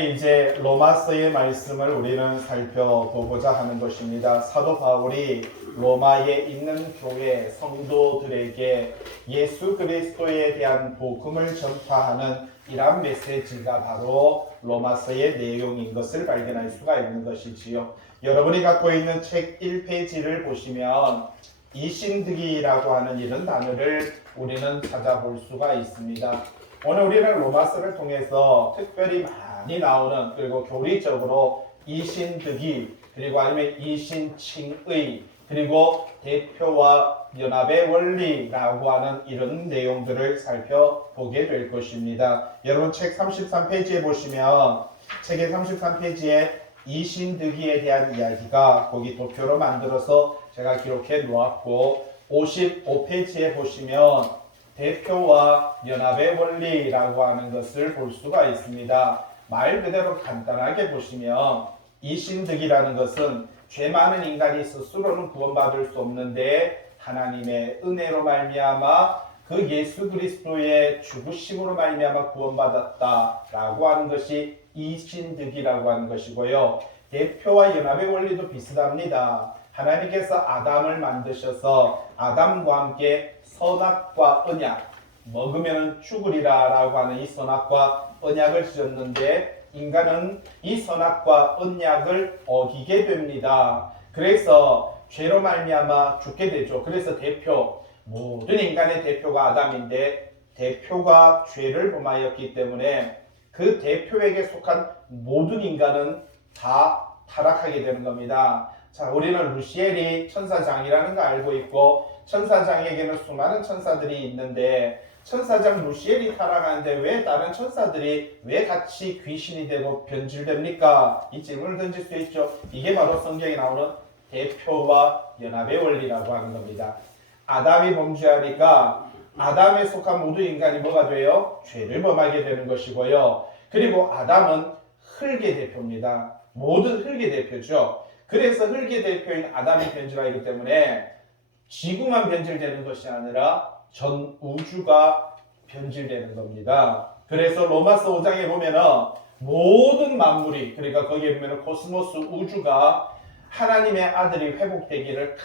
이제 로마서의 말씀을 우리는 살펴보고자 하는 것입니다. 사도 바울이 로마에 있는 교회 성도들에게 예수 그리스도에 대한 복음을 전파하는 이러한 메시지가 바로 로마서의 내용인 것을 발견할 수가 있는 것이지요. 여러분이 갖고 있는 책 1페이지를 보시면 이신득이라고 하는 이런 단어를 우리는 찾아볼 수가 있습니다. 오늘 우리는 로마서를 통해서 특별히 많이 나오는, 그리고 교리적으로 이신득이, 그리고 아니면 이신칭의, 그리고 대표와 연합의 원리라고 하는 이런 내용들을 살펴보게 될 것입니다. 여러분 책 33페이지에 보시면 책의 33페이지에 이신득이에 대한 이야기가 거기 도표로 만들어서 제가 기록해 놓았고, 55페이지에 보시면 대표와 연합의 원리라고 하는 것을 볼 수가 있습니다. 말 그대로 간단하게 보시면 이신득이라는 것은 죄 많은 인간이 스스로는 구원받을 수 없는데 하나님의 은혜로 말미암아 그 예수 그리스도의 죽으심으로 말미암아 구원받았다라고 하는 것이 이신득이라고 하는 것이고요. 대표와 연합의 원리도 비슷합니다. 하나님께서 아담을 만드셔서 아담과 함께 선악과 언약, 먹으면 죽으리라 라고 하는 이 선악과 언약을 지었는데 인간은 이 선악과 언약을 어기게 됩니다. 그래서 죄로 말미암아 죽게 되죠. 그래서 대표, 모든 인간의 대표가 아담인데 대표가 죄를 범하였기 때문에 그 대표에게 속한 모든 인간은 다 타락하게 되는 겁니다. 자, 우리는 루시엘이 천사장이라는 거 알고 있고, 천사장에게는 수많은 천사들이 있는데 천사장 루시엘이 타락하는데 왜 다른 천사들이 왜 같이 귀신이 되고 변질됩니까? 이 질문을 던질 수 있죠. 이게 바로 성경에 나오는 대표와 연합의 원리라고 하는 겁니다. 아담이 범죄하니까 아담에 속한 모든 인간이 뭐가 돼요? 죄를 범하게 되는 것이고요. 그리고 아담은 흙의 대표입니다. 모든 흙의 대표죠. 그래서 흙의 대표인 아담이 변질하기 때문에 지구만 변질되는 것이 아니라 전 우주가 변질되는 겁니다. 그래서 로마서 5장에 보면은 모든 만물이, 그러니까 거기에 보면은 코스모스 우주가 하나님의 아들이 회복되기를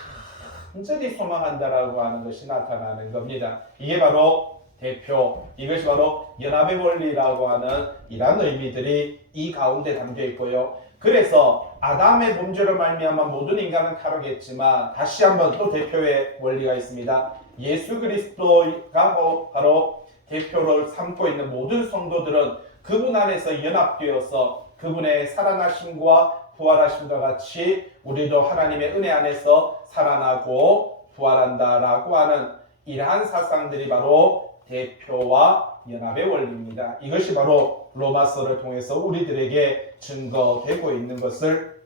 간절히 소망한다라고 하는 것이 나타나는 겁니다. 이게 바로 대표, 이것이 바로 연합의 원리라고 하는 이러한 의미들이 이 가운데 담겨 있고요. 그래서 아담의 범죄로 말미암아 모든 인간은 타락했지만 다시 한번 또 대표의 원리가 있습니다. 예수 그리스도가 바로 대표를 삼고 있는 모든 성도들은 그분 안에서 연합되어서 그분의 살아나심과 부활하심과 같이 우리도 하나님의 은혜 안에서 살아나고 부활한다라고 하는 이러한 사상들이 바로 대표와 연합의 원리입니다. 이것이 바로 로마서를 통해서 우리들에게 증거되고 있는 것을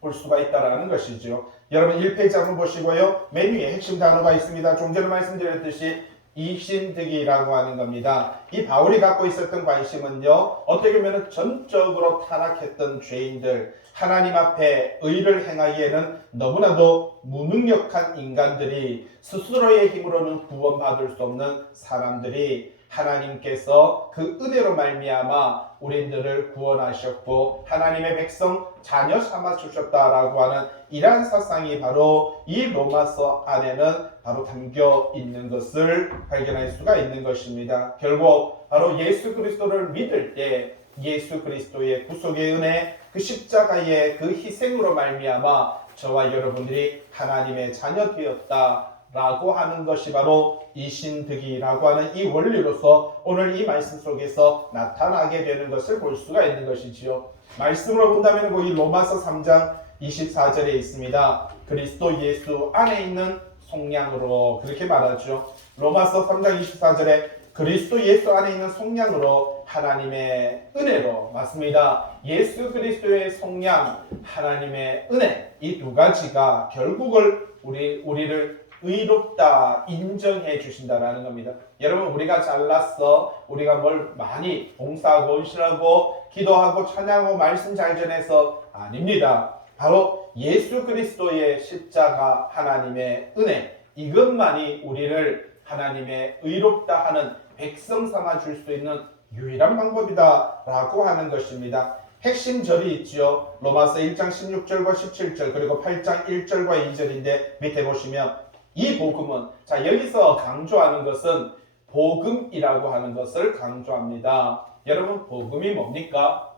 볼 수가 있다는 것이죠. 여러분 1페이지 한번 보시고요. 맨 위에 핵심 단어가 있습니다. 좀 전에 말씀드렸듯이 이신득이라고 하는 겁니다. 이 바울이 갖고 있었던 관심은요, 어떻게 보면 전적으로 타락했던 죄인들, 하나님 앞에 의를 행하기에는 너무나도 무능력한 인간들이, 스스로의 힘으로는 구원받을 수 없는 사람들이 하나님께서 그 은혜로 말미암아 우리들을 구원하셨고 하나님의 백성 자녀 삼아 주셨다라고 하는 이러한 사상이 바로 이 로마서 안에는 바로 담겨 있는 것을 발견할 수가 있는 것입니다. 결국 바로 예수 그리스도를 믿을 때 예수 그리스도의 구속의 은혜, 그 십자가의 그 희생으로 말미암아 저와 여러분들이 하나님의 자녀 되었다라고 하는 것이 바로 이신득이라고 하는 이 원리로서 오늘 이 말씀 속에서 나타나게 되는 것을 볼 수가 있는 것이지요. 말씀으로 본다면 이 로마서 3장 24절에 있습니다. 그리스도 예수 안에 있는 속량으로, 그렇게 말하죠. 로마서 3장 24절에 그리스도 예수 안에 있는 속량으로 하나님의 은혜로, 맞습니다. 예수 그리스도의 속량, 하나님의 은혜, 이 두 가지가 결국을 우리를 의롭다 인정해 주신다라는 겁니다. 여러분, 우리가 잘났어, 우리가 뭘 많이 봉사하고 헌신하고 기도하고 찬양하고 말씀 잘 전해서 아닙니다. 바로 예수 그리스도의 십자가, 하나님의 은혜, 이것만이 우리를 하나님의 의롭다 하는 백성 삼아 줄 수 있는 유일한 방법이다라고 하는 것입니다. 핵심 절이 있죠. 로마서 1장 16절과 17절 그리고 8장 1절과 2절인데 밑에 보시면 이 복음은 자 여기서 강조하는 것은 복음이라고 하는 것을 강조합니다. 여러분 복음이 뭡니까?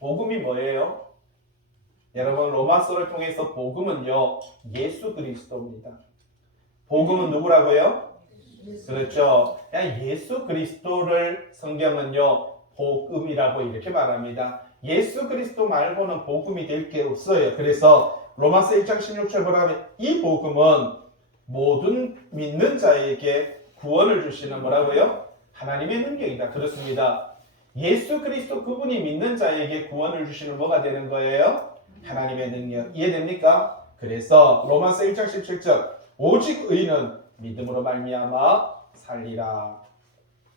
복음이 뭐예요? 여러분 로마서를 통해서 복음은요 예수 그리스도입니다. 복음은 누구라고요? 그렇죠. 그냥 예수 그리스도를 성경은요 복음이라고 이렇게 말합니다. 예수 그리스도 말고는 복음이 될 게 없어요. 그래서 로마서 1장 16절 보라면 이 복음은 모든 믿는 자에게 구원을 주시는 뭐라고요? 하나님의 능력이다. 그렇습니다. 예수 그리스도 그분이 믿는 자에게 구원을 주시는 뭐가 되는 거예요? 하나님의 능력. 이해됩니까? 그래서 로마서 1장 17절 오직 의인은 믿음으로 말미암아 살리라.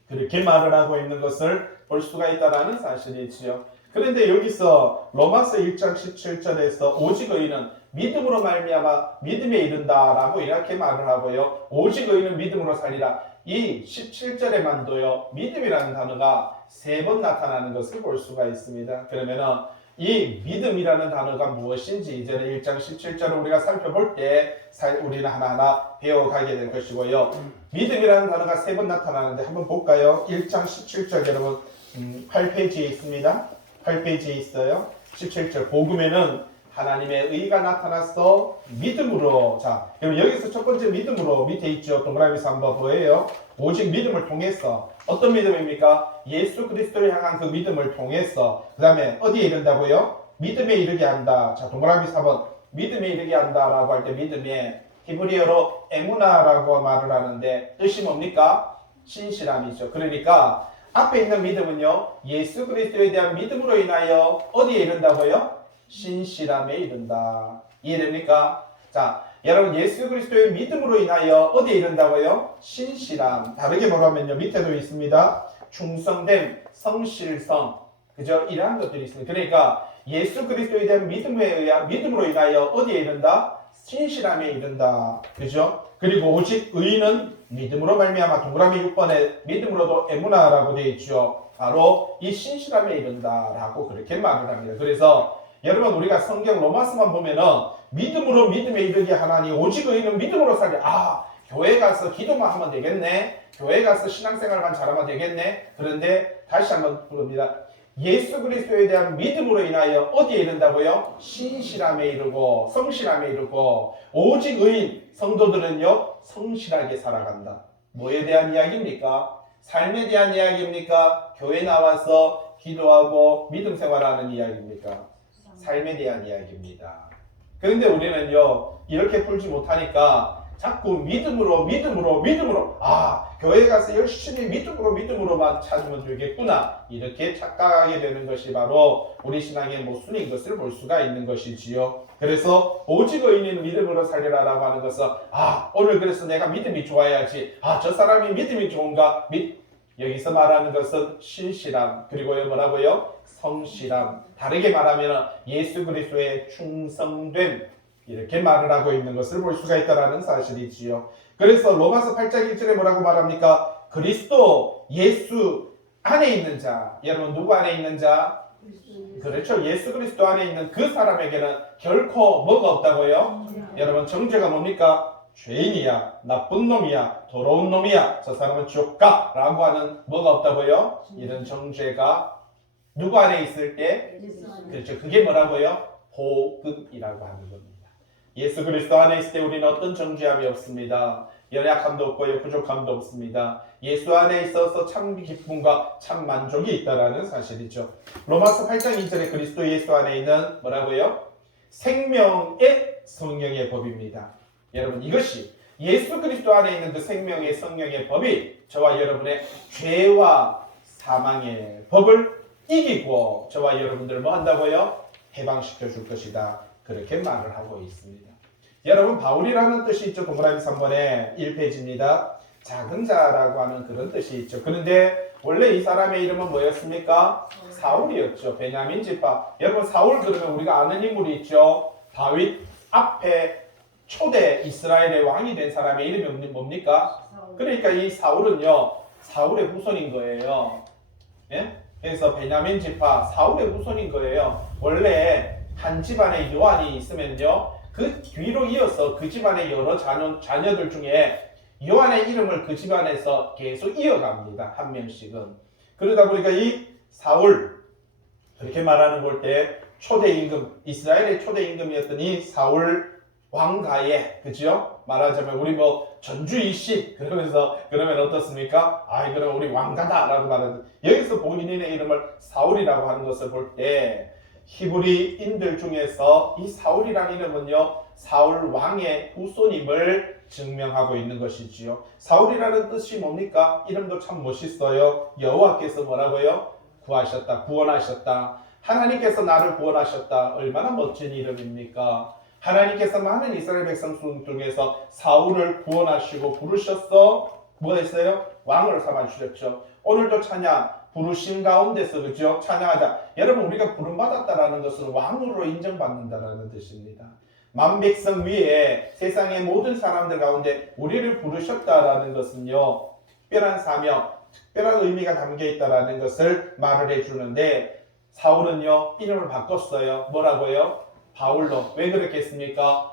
그렇게 말을 하고 있는 것을 볼 수가 있다라는 사실이지요. 그런데 여기서 로마서 1장 17절에서 오직 의인은 믿음으로 말미암아 믿음에 이른다라고 이렇게 말을 하고요. 오직 의인은 믿음으로 살리라. 이 17절에만도요. 믿음이라는 단어가 3번 나타나는 것을 볼 수가 있습니다. 그러면은 이 믿음이라는 단어가 무엇인지 이제는 1장 17절을 우리가 살펴볼 때 우리는 하나하나 배워가게 될 것이고요. 믿음이라는 단어가 3번 나타나는데 한번 볼까요? 1장 17절 여러분 8페이지에 있습니다. 8페이지에 있어요. 17절 복음에는 하나님의 의가 나타났어 믿음으로. 자, 그럼 여기서 첫 번째 믿음으로 밑에 있죠. 동그라미에서 한번 보여요. 오직 믿음을 통해서. 어떤 믿음입니까? 예수 그리스도를 향한 그 믿음을 통해서. 그 다음에 어디에 이른다고요? 믿음에 이르게 한다. 자, 동그라미에서 한번 믿음에 이르게 한다라고 할 때 믿음에 히브리어로 에무나라고 말을 하는데 뜻이 뭡니까? 신실함이죠. 그러니까 앞에 있는 믿음은요. 예수 그리스도에 대한 믿음으로 인하여 어디에 이른다고요? 신실함에 이른다. 이해됩니까? 자, 여러분 예수 그리스도의 믿음으로 인하여 어디에 이른다고요? 신실함. 다르게 말하면요. 밑에도 있습니다. 충성됨, 성실성. 그죠? 이러한 것들이 있습니다. 그러니까 예수 그리스도에 대한 믿음으로 인하여 어디에 이른다? 신실함에 이른다. 그죠? 그리고 오직 의인은 믿음으로 말미암아 동그라미 6번에 믿음으로도 에무나라고 되어 있죠. 바로 이 신실함에 이른다라고 그렇게 말을 합니다. 그래서 여러분 우리가 성경 로마서만 보면은 믿음으로 믿음에 이르게 하나니 오직 의인은 믿음으로 살리. 아, 교회 가서 기도만 하면 되겠네. 교회 가서 신앙생활만 잘하면 되겠네. 그런데 다시 한번 부릅니다. 예수 그리스도에 대한 믿음으로 인하여 어디에 이른다고요? 신실함에 이르고 성실함에 이르고 오직 의인 성도들은요 성실하게 살아간다. 뭐에 대한 이야기입니까? 삶에 대한 이야기입니까? 교회 나와서 기도하고 믿음 생활하는 이야기입니까? 삶에 대한 이야기입니다. 그런데 우리는요 이렇게 풀지 못하니까 자꾸 믿음으로 교회 가서 열심히 믿음으로만 찾으면 되겠구나 이렇게 착각하게 되는 것이 바로 우리 신앙의 모순인 것을 볼 수가 있는 것이지요. 그래서 오직 의인은 믿음으로 살리라라고 하는 것은 오늘 그래서 내가 믿음이 좋아야지 저 사람이 믿음이 좋은가 여기서 말하는 것은 신실함 그리고요 뭐라고요? 성실함. 다르게 말하면 예수 그리스도의 충성됨 이렇게 말을 하고 있는 것을 볼 수가 있다는 사실이지요. 그래서 로마서 8장 1절에 뭐라고 말합니까? 그리스도 예수 안에 있는 자. 여러분 누구 안에 있는 자? 그렇죠. 예수 그리스도 안에 있는 그 사람에게는 결코 뭐가 없다고요? 여러분 정죄가 뭡니까? 죄인이야, 나쁜 놈이야, 더러운 놈이야, 저 사람은 지옥 가 라고 하는 뭐가 없다고요? 이런 정죄가 누구 안에 있을 때? 그렇죠. 그게 뭐라고요? 복음이라고 하는 겁니다. 예수 그리스도 안에 있을 때 우리는 어떤 정죄함이 없습니다. 연약함도 없고요. 부족함도 없습니다. 예수 안에 있어서 참 기쁨과 참 만족이 있다라는 사실이죠. 로마서 8장 2절에 그리스도 예수 안에 있는 뭐라고요? 생명의 성령의 법입니다. 여러분 이것이 예수 그리스도 안에 있는 그 생명의 성령의 법이 저와 여러분의 죄와 사망의 법을 이기고 저와 여러분들을 뭐 한다고요? 해방시켜 줄 것이다. 그렇게 말을 하고 있습니다. 여러분 바울이라는 뜻이 있죠. 동그라미 3번에 1페이지입니다. 작은 자라고 하는 그런 뜻이 있죠. 그런데 원래 이 사람의 이름은 뭐였습니까? 사울이었죠. 베냐민 지파. 여러분 사울 그러면 우리가 아는 인물이 있죠. 다윗 앞에 초대 이스라엘의 왕이 된 사람의 이름이 뭡니까? 그러니까 이 사울은요. 사울의 후손인 거예요. 예? 그래서 베냐민 지파 사울의 후손인 거예요. 원래 한 집안에 요한이 있으면요, 그 뒤로 이어서 그 집안의 여러 자녀들 중에 요한의 이름을 그 집안에서 계속 이어갑니다. 한 명씩은. 그러다 보니까 이 사울, 그렇게 말하는 볼 때 초대 임금, 이스라엘의 초대 임금이었던 이 사울 왕가의, 그죠? 말하자면 우리 뭐 전주 이씨 그러면서 그러면 어떻습니까? 아, 그럼 우리 왕가다라고 말하는, 여기서 본인의 이름을 사울이라고 하는 것을 볼 때 히브리인들 중에서 이 사울이라는 이름은요, 사울 왕의 후손임을 증명하고 있는 것이지요. 사울이라는 뜻이 뭡니까? 이름도 참 멋있어요. 여호와께서 뭐라고요? 구하셨다, 구원하셨다. 하나님께서 나를 구원하셨다. 얼마나 멋진 이름입니까? 하나님께서 많은 이스라엘 백성 중에서 사울을 구원하시고 부르셨어. 뭐 했어요? 왕을 삼아주셨죠. 오늘도 찬양, 부르심 가운데서, 그죠? 찬양하자. 여러분, 우리가 부름받았다라는 것은 왕으로 인정받는다라는 뜻입니다. 만백성 위에 세상의 모든 사람들 가운데 우리를 부르셨다라는 것은요, 특별한 사명, 특별한 의미가 담겨 있다라는 것을 말을 해주는데, 사울은요, 이름을 바꿨어요. 뭐라고요? 바울로. 왜 그랬겠습니까?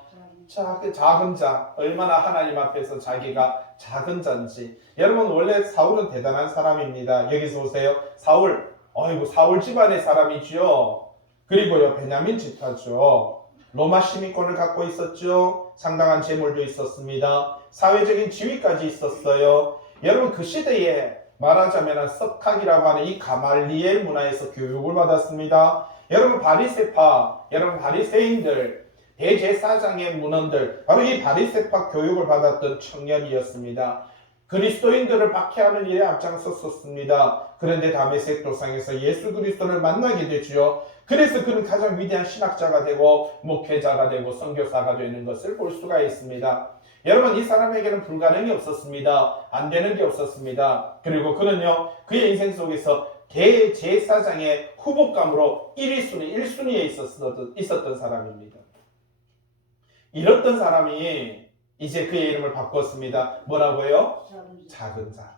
그 작은 자, 얼마나 하나님 앞에서 자기가 작은 자인지. 여러분, 원래 사울은 대단한 사람입니다. 여기서 보세요. 사울, 어이구, 사울 집안의 사람이지요. 그리고요, 베냐민 지파죠. 로마 시민권을 갖고 있었죠. 상당한 재물도 있었습니다. 사회적인 지위까지 있었어요. 여러분, 그 시대에 말하자면 석학이라고 하는 이 가말리엘 문화에서 교육을 받았습니다. 여러분, 바리새파, 여러분 바리새인들, 대제사장의 문헌들, 바로 이 바리새파 교육을 받았던 청년이었습니다. 그리스도인들을 박해하는 일에 앞장섰었습니다. 그런데 다메섹 도상에서 예수 그리스도를 만나게 되지요. 그래서 그는 가장 위대한 신학자가 되고 목회자가 되고 선교사가 되는 것을 볼 수가 있습니다. 여러분, 이 사람에게는 불가능이 없었습니다. 안 되는 게 없었습니다. 그리고 그는요, 그의 인생 속에서 대제사장의 후보감으로 1순위에 있었던 사람입니다. 이랬던 사람이 이제 그의 이름을 바꿨습니다. 뭐라고요? 작은 자.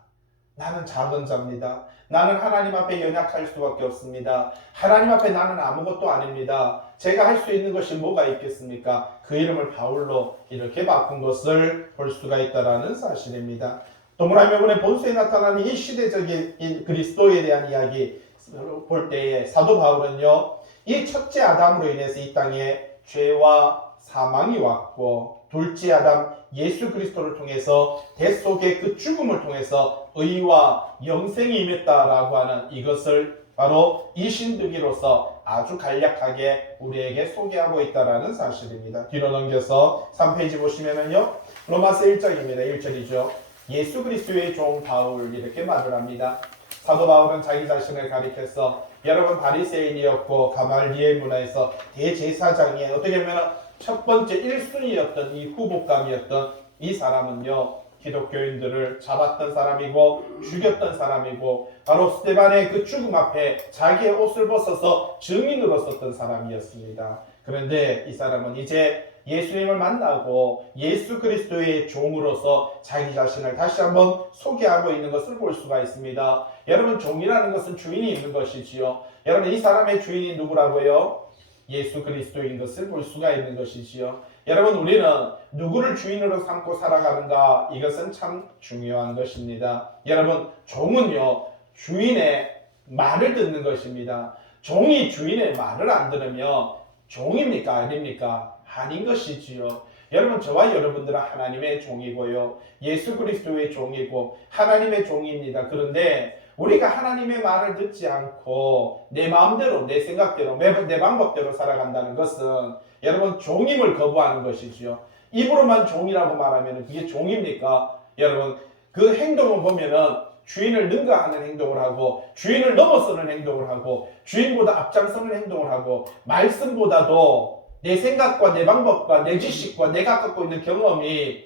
나는 작은 자입니다. 나는 하나님 앞에 연약할 수밖에 없습니다. 하나님 앞에 나는 아무것도 아닙니다. 제가 할 수 있는 것이 뭐가 있겠습니까? 그 이름을 바울로 이렇게 바꾼 것을 볼 수가 있다는 사실입니다. 동그라미문의 본수에 나타나는 이 시대적인 그리스도에 대한 이야기 볼 때에 사도 바울은요, 이 첫째 아담으로 인해서 이 땅에 죄와 사망이 왔고, 둘째 아담 예수 그리스도를 통해서 대속의 그 죽음을 통해서 의와 영생이 임했다라고 하는 이것을 바로 이 신득이로서 아주 간략하게 우리에게 소개하고 있다는 사실입니다. 뒤로 넘겨서 3페이지 보시면은요, 로마서 1장입니다. 1절이죠. 예수 그리스도의 종 바울, 이렇게 말을 합니다. 사도 바울은 자기 자신을 가리켜서 여러분 바리새인이었고 가말리엘 문화에서 대제사장이 어떻게 보면 첫 번째 1순위였던 이 후보감이었던 이 사람은요, 기독교인들을 잡았던 사람이고 죽였던 사람이고 바로 스데반의 그 죽음 앞에 자기의 옷을 벗어서 증인으로 섰던 사람이었습니다. 그런데 이 사람은 이제 예수님을 만나고 예수 그리스도의 종으로서 자기 자신을 다시 한번 소개하고 있는 것을 볼 수가 있습니다. 여러분, 종이라는 것은 주인이 있는 것이지요. 여러분, 이 사람의 주인이 누구라고요? 예수 그리스도인 것을 볼 수가 있는 것이지요. 여러분, 우리는 누구를 주인으로 삼고 살아가는가, 이것은 참 중요한 것입니다. 여러분, 종은요, 주인의 말을 듣는 것입니다. 종이 주인의 말을 안 들으면 종입니까? 아닙니까? 아닌 것이지요. 여러분, 저와 여러분들은 하나님의 종이고요, 예수 그리스도의 종이고 하나님의 종입니다. 그런데 우리가 하나님의 말을 듣지 않고 내 마음대로, 내 생각대로, 내 방법대로 살아간다는 것은 여러분, 종임을 거부하는 것이지요. 입으로만 종이라고 말하면 그게 종입니까? 여러분, 그 행동을 보면은 주인을 능가하는 행동을 하고 주인을 넘어서는 행동을 하고 주인보다 앞장서는 행동을 하고 말씀보다도 내 생각과 내 방법과 내 지식과 내가 갖고 있는 경험이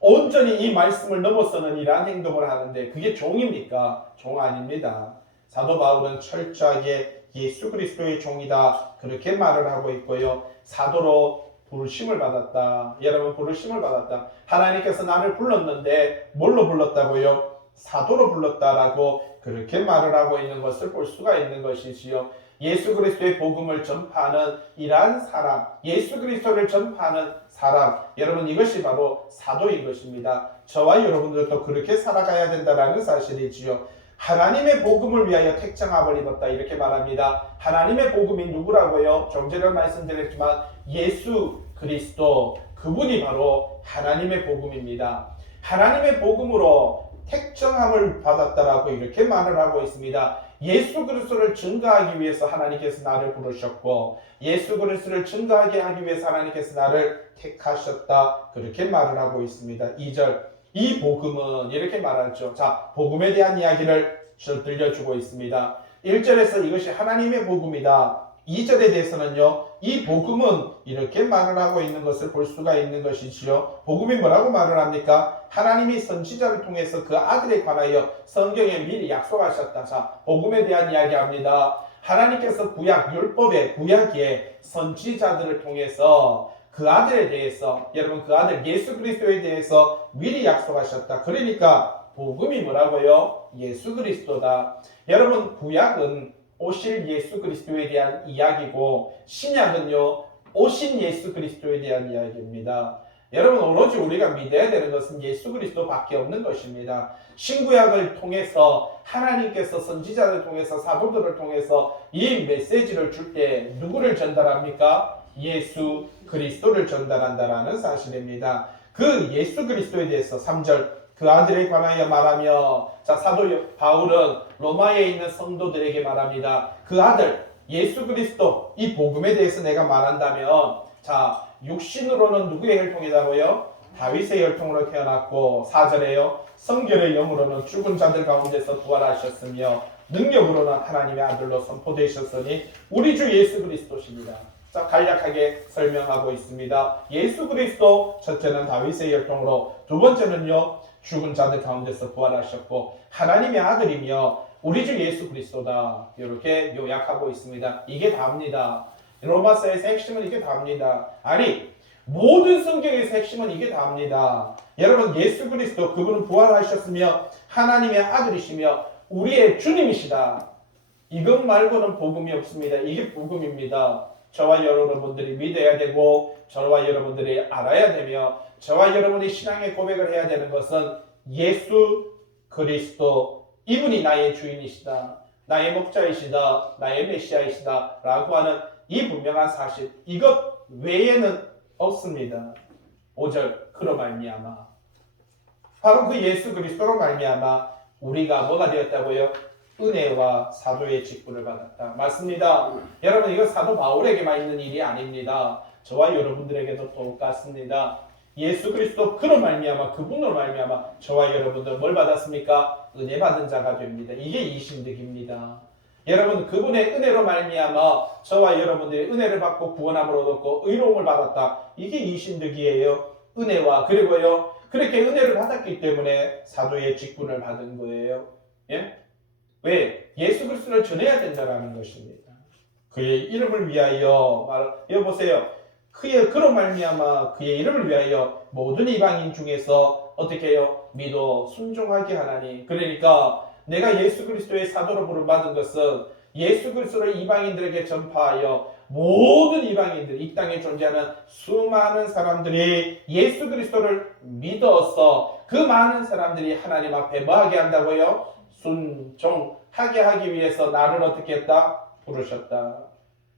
온전히 이 말씀을 넘어서는 이러한 행동을 하는데 그게 종입니까? 종 아닙니다. 사도 바울은 철저하게 예수 그리스도의 종이다, 그렇게 말을 하고 있고요. 사도로 부르심을 받았다. 여러분, 부르심을 받았다. 하나님께서 나를 불렀는데 뭘로 불렀다고요? 사도로 불렀다라고 그렇게 말을 하고 있는 것을 볼 수가 있는 것이지요. 예수 그리스도의 복음을 전파하는 이러한 사람, 예수 그리스도를 전파하는 사람, 여러분 이것이 바로 사도인 것입니다. 저와 여러분들도 그렇게 살아가야 된다는 사실이지요. 하나님의 복음을 위하여 택정함을 입었다 이렇게 말합니다. 하나님의 복음이 누구라고요? 좀 전에 말씀드렸지만 예수 그리스도, 그분이 바로 하나님의 복음입니다. 하나님의 복음으로 택정함을 받았다라고 이렇게 말을 하고 있습니다. 예수 그리스도를 증거하기 위해서 하나님께서 나를 부르셨고 예수 그리스도를 증거하게 하기 위해서 하나님께서 나를 택하셨다 그렇게 말을 하고 있습니다. 2절 이 복음은 이렇게 말하죠. 자, 복음에 대한 이야기를 들려주고 있습니다. 1절에서 이것이 하나님의 복음이다. 2절에 대해서는요, 이 복음은 이렇게 말을 하고 있는 것을 볼 수가 있는 것이지요. 복음이 뭐라고 말을 합니까? 하나님이 선지자를 통해서 그 아들에 관하여 성경에 미리 약속하셨다. 자, 복음에 대한 이야기합니다. 하나님께서 구약 율법의 구약의 선지자들을 통해서 그 아들에 대해서, 여러분 그 아들 예수 그리스도에 대해서 미리 약속하셨다. 그러니까 복음이 뭐라고요? 예수 그리스도다. 여러분 구약은 오실 예수 그리스도에 대한 이야기고 신약은요 오신 예수 그리스도에 대한 이야기입니다. 여러분 오로지 우리가 믿어야 되는 것은 예수 그리스도밖에 없는 것입니다. 신구약을 통해서 하나님께서 선지자를 통해서 사도들을 통해서 이 메시지를 줄 때 누구를 전달합니까? 예수 그리스도를 전달한다라는 사실입니다. 그 예수 그리스도에 대해서 3절 그 아들에 관하여 말하며, 자, 사도 바울은 로마에 있는 성도들에게 말합니다. 그 아들 예수 그리스도 이 복음에 대해서 내가 말한다면, 자, 육신으로는 누구의 혈통이라고요? 다윗의 혈통으로 태어났고, 4절에요 성결의 영으로는 죽은 자들 가운데서 부활하셨으며 능력으로는 하나님의 아들로 선포되셨으니 우리 주 예수 그리스도십니다. 자, 간략하게 설명하고 있습니다. 예수 그리스도 첫째는 다윗의 혈통으로, 두 번째는요 죽은 자들 가운데서 부활하셨고 하나님의 아들이며 우리 주 예수 그리스도다. 이렇게 요약하고 있습니다. 이게 답니다. 로마서에서 핵심은 이게 답니다. 아니 모든 성경에서 핵심은 이게 답니다. 여러분 예수 그리스도 그분은 부활하셨으며 하나님의 아들이시며 우리의 주님이시다. 이것 말고는 복음이 없습니다. 이게 복음입니다. 저와 여러분들이 믿어야 되고 저와 여러분들이 알아야 되며 저와 여러분이 신앙의 고백을 해야 되는 것은 예수 그리스도 이분이 나의 주인이시다. 나의 목자이시다. 나의 메시아이시다. 라고 하는 이 분명한 사실, 이것 외에는 없습니다. 5절 그로 말미암아 바로 그 예수 그리스도로 말미암아 우리가 뭐가 되었다고요? 은혜와 사도의 직분을 받았다. 맞습니다. 여러분 이거 사도 바울에게만 있는 일이 아닙니다. 저와 여러분들에게도 똑같습니다. 예수 그리스도 그로 말미암아 그분으로 말미암아 저와 여러분들 뭘 받았습니까? 은혜 받은 자가 됩니다. 이게 이신득입니다. 여러분 그분의 은혜로 말미암아 저와 여러분들이 은혜를 받고 구원함을 얻었고 의로움을 받았다. 이게 이신득이에요. 은혜와 그리고요 그렇게 은혜를 받았기 때문에 사도의 직분을 받은 거예요. 예? 왜? 예수 그리스도를 전해야 된다는 것입니다. 그의 이름을 위하여 여보세요. 그로 말미암아 그의 이름을 위하여 모든 이방인 중에서 어떻게 해요? 믿어 순종하게 하나니. 그러니까 내가 예수 그리스도의 사도로 부름받은 것은 예수 그리스도를 이방인들에게 전파하여 모든 이방인들, 이 땅에 존재하는 수많은 사람들이 예수 그리스도를 믿어서 그 많은 사람들이 하나님 앞에 뭐하게 한다고요? 순종하게 하기 위해서 나를 어떻게 했다? 부르셨다.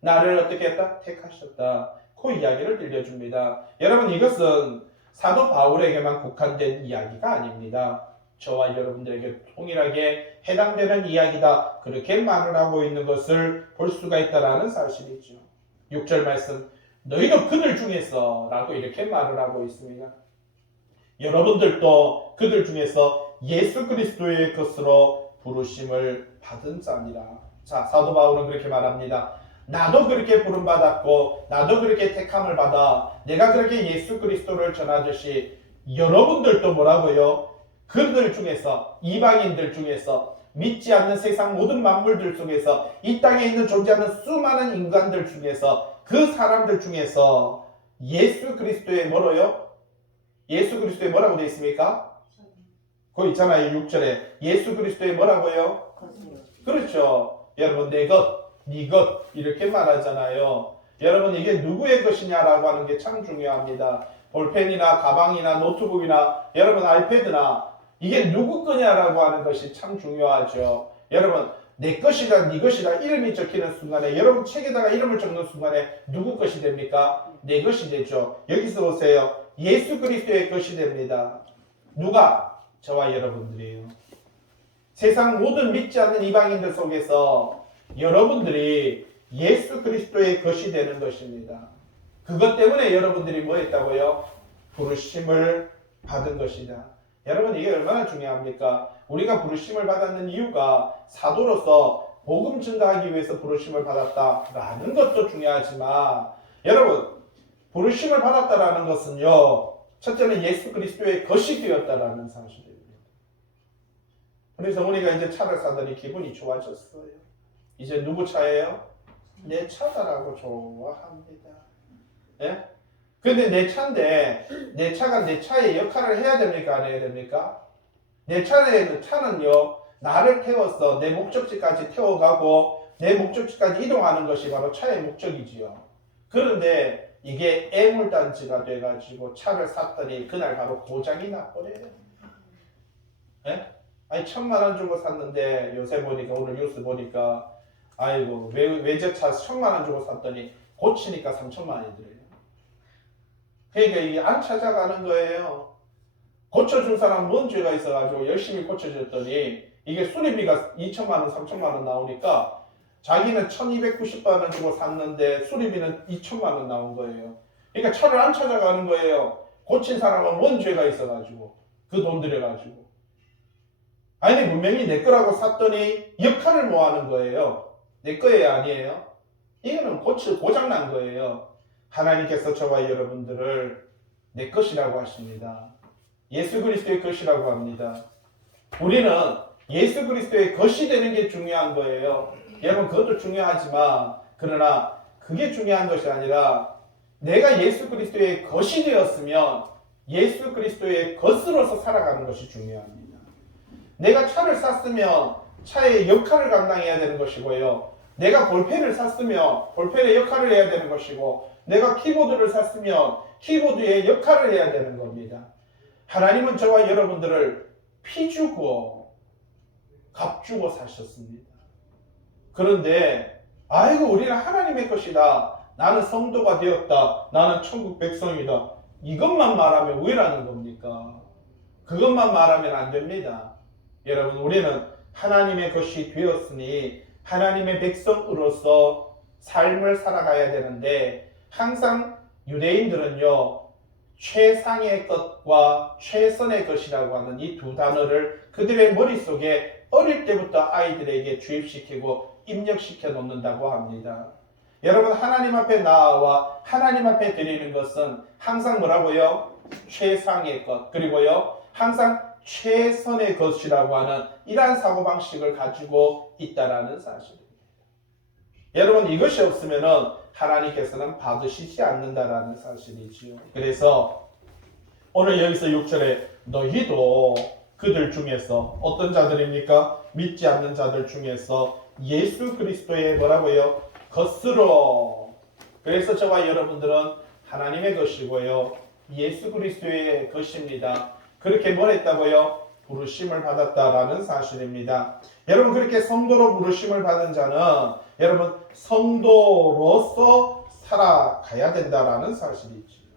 나를 어떻게 했다? 택하셨다. 그 이야기를 들려줍니다. 여러분 이것은 사도 바울에게만 국한된 이야기가 아닙니다. 저와 여러분들에게 동일하게 해당되는 이야기다. 그렇게 말을 하고 있는 것을 볼 수가 있다는 사실이죠. 6절 말씀 너희도 그들 중에서 라고 이렇게 말을 하고 있습니다. 여러분들도 그들 중에서 예수 그리스도의 것으로 부르심을 받은 자니라. 자, 사도 바울은 그렇게 말합니다. 나도 그렇게 부름받았고 나도 그렇게 택함을 받아 내가 그렇게 예수 그리스도를 전하듯이 여러분들도 뭐라고요? 그들 중에서 이방인들 중에서 믿지 않는 세상 모든 만물들 중에서 이 땅에 있는 존재하는 수많은 인간들 중에서 그 사람들 중에서 예수 그리스도의 뭐로요? 예수 그리스도의 뭐라고 되어 있습니까? 그거 있잖아요. 6절에 예수 그리스도의 뭐라고요? 그렇죠. 여러분 내 것, 네 것 이렇게 말하잖아요. 여러분 이게 누구의 것이냐라고 하는 게 참 중요합니다. 볼펜이나 가방이나 노트북이나 여러분 아이패드나 이게 누구 거냐라고 하는 것이 참 중요하죠. 여러분 내 것이다 네 것이다 이름이 적히는 순간에 여러분 책에다가 이름을 적는 순간에 누구 것이 됩니까? 내 것이 되죠. 여기서 보세요. 예수 그리스도의 것이 됩니다. 누가? 저와 여러분들이에요. 세상 모든 믿지 않는 이방인들 속에서 여러분들이 예수 그리스도의 것이 되는 것입니다. 그것 때문에 여러분들이 뭐 했다고요? 부르심을 받은 것이다. 여러분 이게 얼마나 중요합니까? 우리가 부르심을 받았는 이유가 사도로서 복음 증가하기 위해서 부르심을 받았다라는 것도 중요하지만 여러분 부르심을 받았다라는 것은요. 첫째는 예수 그리스도의 것이 되었다라는 사실입니다. 그래서 우리가 이제 차를 사더니 기분이 좋아졌어요. 이제 누구 차예요? 내 차다라고 좋아합니다. 예? 근데 내 차인데 내 차가 내 차의 역할을 해야 됩니까? 안 해야 됩니까? 내 차는요. 나를 태워서 내 목적지까지 태워가고 내 목적지까지 이동하는 것이 바로 차의 목적이지요. 그런데 이게 애물단지가 돼가지고 차를 샀더니 그날 바로 고장이 나버려요. 예? 아니 1,000만 원 주고 샀는데 요새 보니까 오늘 뉴스 보니까 아이고 외제차 1,000만 원 주고 샀더니 고치니까 3,000만 원이 들어요. 그러니까 이게 안 찾아가는 거예요. 고쳐준 사람 뭔 죄가 있어가지고 열심히 고쳐줬더니 이게 수리비가 2,000만 원, 3,000만 원 나오니까 자기는 1,290만 원 주고 샀는데 수리비는 2,000만 원 나온 거예요. 그러니까 차를 안 찾아가는 거예요. 고친 사람은 뭔 죄가 있어가지고 그 돈 들여가지고. 아니 분명히 내 거라고 샀더니 역할을 뭐 하는 거예요. 내 거예요 아니에요? 이거는 고장 난 거예요. 하나님께서 저와 여러분들을 내 것이라고 하십니다. 예수 그리스도의 것이라고 합니다. 우리는 예수 그리스도의 것이 되는 게 중요한 거예요. 여러분 그것도 중요하지만 그러나 그게 중요한 것이 아니라 내가 예수 그리스도의 것이 되었으면 예수 그리스도의 것으로서 살아가는 것이 중요합니다. 내가 차를 샀으면 차의 역할을 감당해야 되는 것이고요. 내가 볼펜을 샀으면 볼펜의 역할을 해야 되는 것이고 내가 키보드를 샀으면 키보드의 역할을 해야 되는 겁니다. 하나님은 저와 여러분들을 피 주고 값 주고 사셨습니다. 그런데 아이고 우리는 하나님의 것이다. 나는 성도가 되었다. 나는 천국 백성이다. 이것만 말하면 왜라는 겁니까? 그것만 말하면 안 됩니다. 여러분 우리는 하나님의 것이 되었으니 하나님의 백성으로서 삶을 살아가야 되는데 항상 유대인들은요. 최상의 것과 최선의 것이라고 하는 이 두 단어를 그들의 머릿속에 어릴 때부터 아이들에게 주입시키고 입력시켜 놓는다고 합니다. 여러분 하나님 앞에 나와 하나님 앞에 드리는 것은 항상 뭐라고요? 최상의 것 그리고요 항상 최선의 것이라고 하는 이러한 사고방식을 가지고 있다라는 사실입니다. 여러분 이것이 없으면 하나님께서는 받으시지 않는다라는 사실이지요. 그래서 오늘 여기서 6절에 너희도 그들 중에서 어떤 자들입니까? 믿지 않는 자들 중에서 예수 그리스도의 뭐라고요? 것으로. 그래서 저와 여러분들은 하나님의 것이고요. 예수 그리스도의 것입니다. 그렇게 뭘 했다고요? 부르심을 받았다라는 사실입니다. 여러분 그렇게 성도로 부르심을 받은 자는 여러분 성도로서 살아가야 된다라는 사실이지요.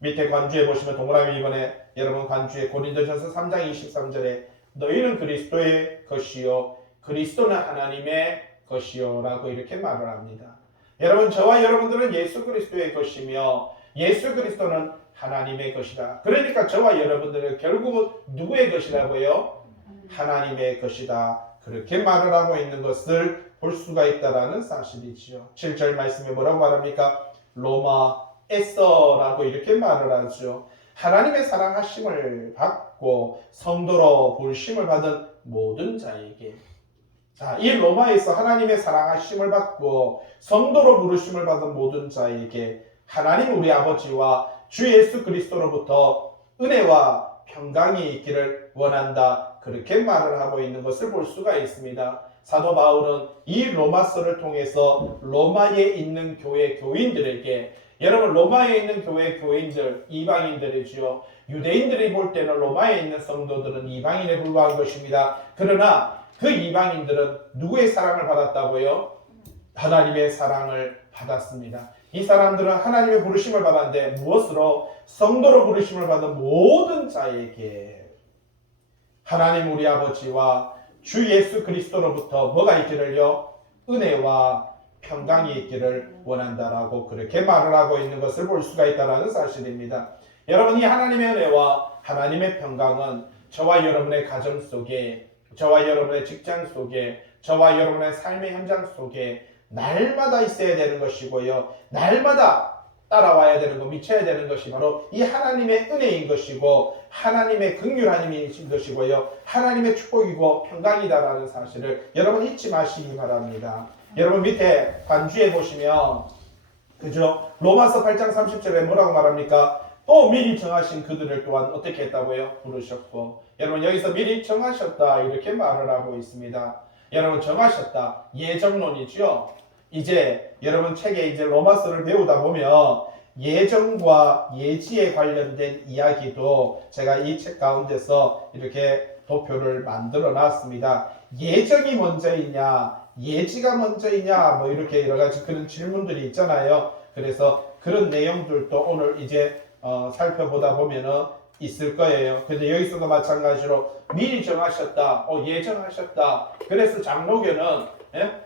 밑에 관주에 보시면 동그라미 이번에 여러분 관주에 고린도전서 3장 23절에 너희는 그리스도의 것이요 그리스도는 하나님의 것이요 라고 이렇게 말을 합니다. 여러분 저와 여러분들은 예수 그리스도의 것이며 예수 그리스도는 하나님의 것이다. 그러니까 저와 여러분들은 결국은 누구의 것이라고요? 하나님의 것이다. 그렇게 말을 하고 있는 것을 볼 수가 있다라는 사실이지요. 7절 말씀에 뭐라고 말합니까? 로마에서라고 이렇게 말을 하죠. 하나님의 사랑하심을 받고 성도로 부르심을 받은 모든 자에게. 자, 이 로마에서 하나님의 사랑하심을 받고 성도로 부르심을 받은 모든 자에게 하나님 우리 아버지와 주 예수 그리스도로부터 은혜와 평강이 있기를 원한다. 그렇게 말을 하고 있는 것을 볼 수가 있습니다. 사도 바울은 이 로마서를 통해서 로마에 있는 교회 교인들에게, 여러분 로마에 있는 교회 교인들 이방인들이지요. 유대인들이 볼 때는 로마에 있는 성도들은 이방인에 불과한 것입니다. 그러나 그 이방인들은 누구의 사랑을 받았다고요? 하나님의 사랑을 받았습니다. 이 사람들은 하나님의 부르심을 받았는데 무엇으로? 성도로 부르심을 받은 모든 자에게 하나님 우리 아버지와 주 예수 그리스도로부터 뭐가 있기를요? 은혜와 평강이 있기를 원한다라고 그렇게 말을 하고 있는 것을 볼 수가 있다는 사실입니다. 여러분, 이 하나님의 은혜와 하나님의 평강은 저와 여러분의 가정 속에, 저와 여러분의 직장 속에, 저와 여러분의 삶의 현장 속에 날마다 있어야 되는 것이고요. 날마다 따라와야 되는 것, 미쳐야 되는 것이 바로 이 하나님의 은혜인 것이고 하나님의 긍휼한 힘이신 것이고요. 하나님의 축복이고 평강이다라는 사실을 여러분 잊지 마시기 바랍니다. 여러분 밑에 반주에 보시면 그죠? 로마서 8장 30절에 뭐라고 말합니까? 또 미리 정하신 그들을 또한 어떻게 했다고요? 부르셨고. 여러분 여기서 미리 정하셨다 이렇게 말을 하고 있습니다. 여러분 정하셨다. 예정론이죠. 이제 여러분 책에 이제 로마서를 배우다 보면 예정과 예지에 관련된 이야기도 제가 이 책 가운데서 이렇게 도표를 만들어 놨습니다. 예정이 먼저이냐, 예지가 먼저이냐, 뭐 이렇게 여러 가지 그런 질문들이 있잖아요. 그래서 그런 내용들도 오늘 이제 살펴보다 보면은 있을 거예요. 근데 여기서도 마찬가지로 미리 정하셨다, 예정하셨다. 그래서 장로교는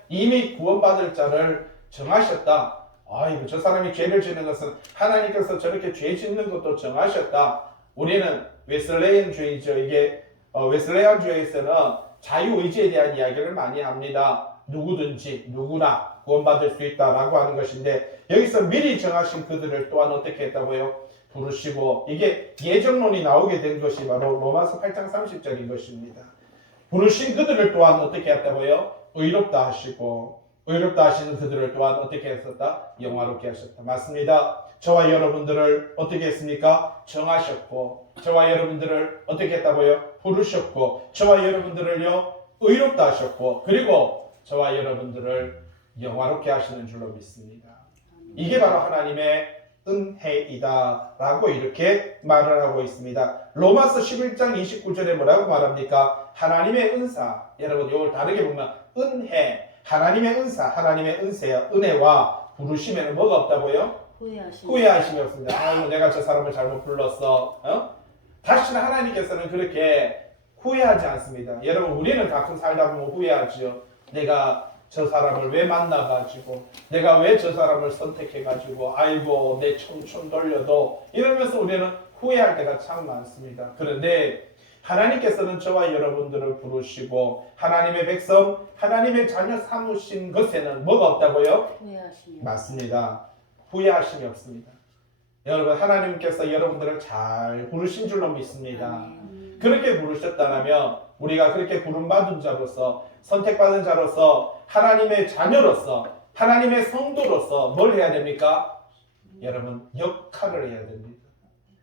이미 구원받을 자를 정하셨다. 아이고 저 사람이 죄를 짓는 것은 하나님께서 저렇게 죄 짓는 것도 정하셨다. 우리는 웨슬레이언주의죠. 이게 웨슬레이언주의에서는 자유의지에 대한 이야기를 많이 합니다. 누구든지 누구나 구원받을 수 있다라고 하는 것인데 여기서 미리 정하신 그들을 또한 어떻게 했다고요? 부르시고 이게 예정론이 나오게 된 것이 바로 로마서 8장 30절인 것입니다. 부르신 그들을 또한 어떻게 했다고요? 의롭다 하시고 의롭다 하시는 그들을 또한 어떻게 했었다? 영화롭게 하셨다. 맞습니다. 저와 여러분들을 어떻게 했습니까? 정하셨고 저와 여러분들을 어떻게 했다고요? 부르셨고 저와 여러분들을요 의롭다 하셨고 그리고 저와 여러분들을 영화롭게 하시는 줄로 믿습니다. 이게 바로 하나님의 은혜이다 라고 이렇게 말을 하고 있습니다. 로마서 11장 29절에 뭐라고 말합니까? 하나님의 은사. 여러분 이걸 다르게 보면 은혜, 하나님의 은사, 하나님의 은혜와 부르심에는 뭐가 없다고요? 후회하심이 없습니다. 아이고 내가 저 사람을 잘못 불렀어. 다시는 하나님께서는 그렇게 후회하지 않습니다. 여러분 우리는 가끔 살다 보면 후회하죠. 내가 저 사람을 왜 만나가지고 내가 왜 저 사람을 선택해가지고 아이고 내 청춘 돌려도 이러면서 우리는 후회할 때가 참 많습니다. 그런데 하나님께서는 저와 여러분들을 부르시고 하나님의 백성, 하나님의 자녀 삼으신 것에는 뭐가 없다고요? 후회하심이 맞습니다. 후회하심이 없습니다. 여러분 하나님께서 여러분들을 잘 부르신 줄로 믿습니다. 그렇게 부르셨다면 우리가 그렇게 부름받은 자로서 선택받은 자로서 하나님의 자녀로서 하나님의 성도로서 뭘 해야 됩니까? 여러분 역할을 해야 됩니다.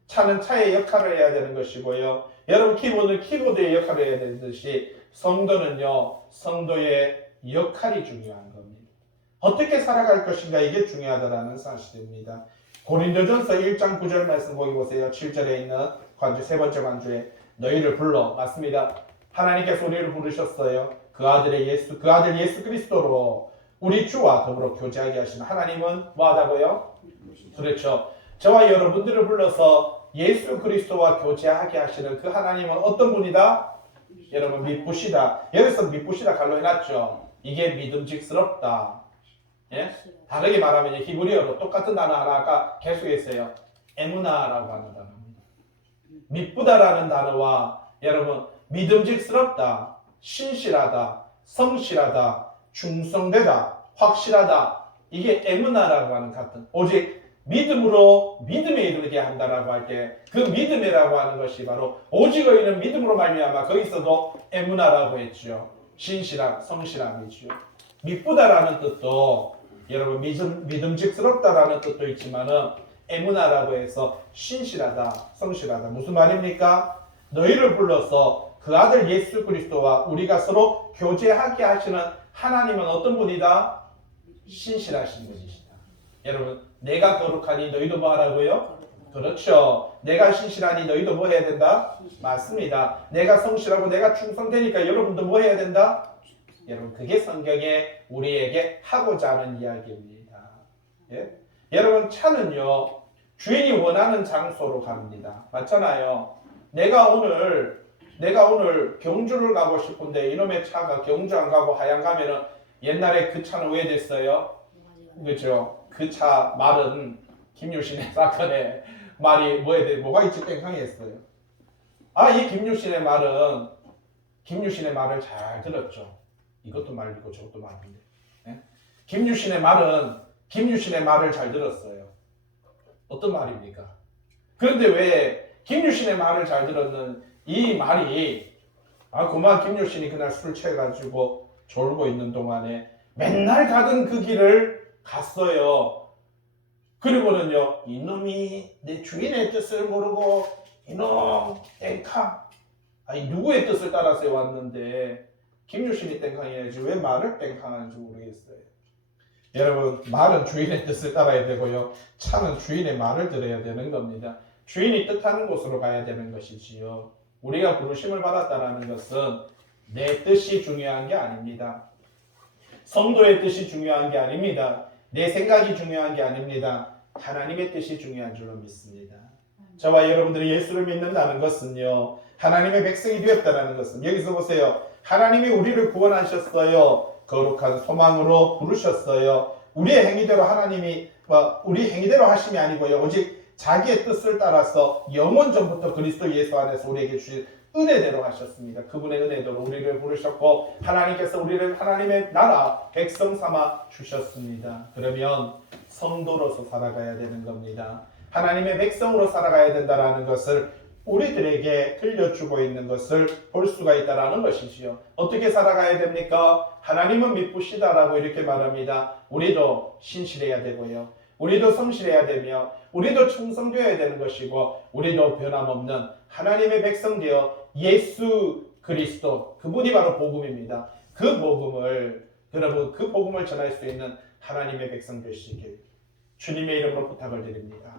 차는 차의 역할을 해야 되는 것이고요. 여러분 키보드는 키보드의 역할을 해야 되듯이 성도는요 성도의 역할이 중요한 겁니다. 어떻게 살아갈 것인가 이게 중요하다는 사실입니다. 고린도전서 1장 9절 말씀 거기 보세요. 7절에 있는 관주 세 번째 관주에 너희를 불러 맞습니다. 하나님께서 우리를 부르셨어요. 그 아들 예수 그리스도로 우리 주와 더불어 교제하게 하시는 하나님은 뭐하다고요? 그렇죠. 저와 여러분들을 불러서 예수 그리스도와 교제하게 하시는 그 하나님은 어떤 분이다? 여러분 미쁘시다. 여기서 미쁘시다 갈로 해놨죠. 이게 믿음직스럽다. 예? 다르게 말하면 히브리어로 똑같은 단어 하나가 계속했어요. 에무나라고 하는 단어입니다. 미쁘다라는 단어와 여러분 믿음직스럽다, 신실하다, 성실하다, 충성되다, 확실하다 이게 에무나라고 하는 같은 오직 믿음으로 믿음에 이르게 한다라고 할 때 그 믿음이라고 하는 것이 바로 오직 의인은 믿음으로 말미암아 거기서도 에무나라고 했죠. 신실함, 성실함이죠. 미쁘다라는 뜻도 여러분 믿음직스럽다라는 뜻도 있지만은 에무나라고 해서 신실하다, 성실하다 무슨 말입니까? 너희를 불러서 그 아들 예수 그리스도와 우리가 서로 교제하게 하시는 하나님은 어떤 분이다? 신실하신 분이시다. 여러분, 내가 거룩하니 너희도 뭐 하라고요? 그렇죠. 내가 신실하니 너희도 뭐 해야 된다? 맞습니다. 내가 성실하고 내가 충성되니까 여러분도 뭐 해야 된다? 여러분, 그게 성경에 우리에게 하고자 하는 이야기입니다. 예? 여러분, 차는요 주인이 원하는 장소로 갑니다. 맞잖아요. 내가 오늘 경주를 가고 싶은데 이놈의 차가 경주 안 가고 하양 가면은 옛날에 그 차는 왜 됐어요? 그렇죠. 그 차 말은 김유신의 사건에 말이 뭐가 있지 뺑강했어요. 이 김유신의 말을 잘 들었죠. 이것도 말이고 저것도 말인데. 네? 김유신의 말을 잘 들었어요. 어떤 말입니까? 그런데 왜 김유신의 말을 잘 들었는 이 말이 그만 김유신이 그날 술 취해가지고 졸고 있는 동안에 맨날 가던 그 길을 갔어요. 그리고는요, 이놈이 내 주인의 뜻을 모르고 이놈 땡캉 누구의 뜻을 따라서 왔는데 김유신이 땡캉해야지 왜 말을 땡캉하는지 모르겠어요. 여러분, 말은 주인의 뜻을 따라야 되고요, 차는 주인의 말을 들어야 되는 겁니다. 주인이 뜻하는 곳으로 가야 되는 것이지요. 우리가 부르심을 받았다는 것은 내 뜻이 중요한 게 아닙니다. 성도의 뜻이 중요한 게 아닙니다. 내 생각이 중요한 게 아닙니다. 하나님의 뜻이 중요한 줄로 믿습니다. 저와 여러분들이 예수를 믿는다는 것은요, 하나님의 백성이 되었다는 것은, 여기서 보세요. 하나님이 우리를 구원하셨어요. 거룩한 소망으로 부르셨어요. 우리의 행위대로 하나님이 우리 행위대로 하심이 아니고요, 오직 자기의 뜻을 따라서 영원 전부터 그리스도 예수 안에서 우리에게 주신 은혜대로 하셨습니다. 그분의 은혜대로 우리를 부르셨고 하나님께서 우리를 하나님의 나라 백성 삼아 주셨습니다. 그러면 성도로서 살아가야 되는 겁니다. 하나님의 백성으로 살아가야 된다는 것을 우리들에게 들려주고 있는 것을 볼 수가 있다는 것이지요. 어떻게 살아가야 됩니까? 하나님은 미쁘시다라고 이렇게 말합니다. 우리도 신실해야 되고요, 우리도 성실해야 되며 우리도 충성되어야 되는 것이고, 우리도 변함없는 하나님의 백성 되어 예수 그리스도, 그분이 바로 복음입니다. 그 복음을, 여러분, 그 복음을 전할 수 있는 하나님의 백성 되시길 주님의 이름으로 부탁을 드립니다.